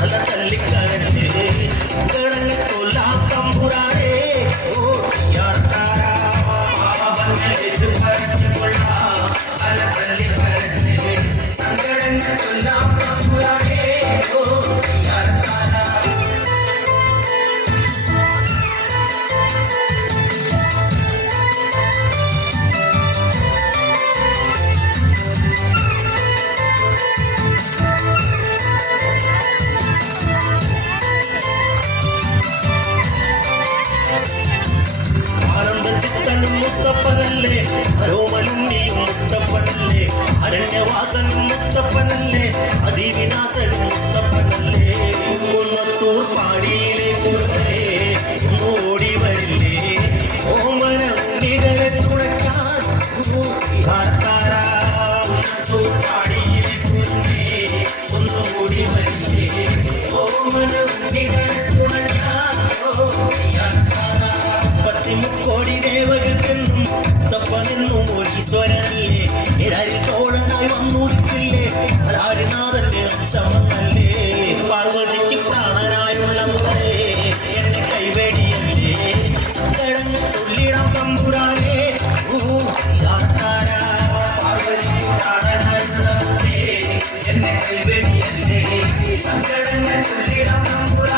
அலக்கல்லி கரைச்சு சங்கடங்கள் சொல்லாம் தம்புராரே ஓ ஓமத்தூர் பாடியிலே குரலே ஓடி வரிலே ஓமனம் நிகழ துணக்கான் i'm not going Yeah.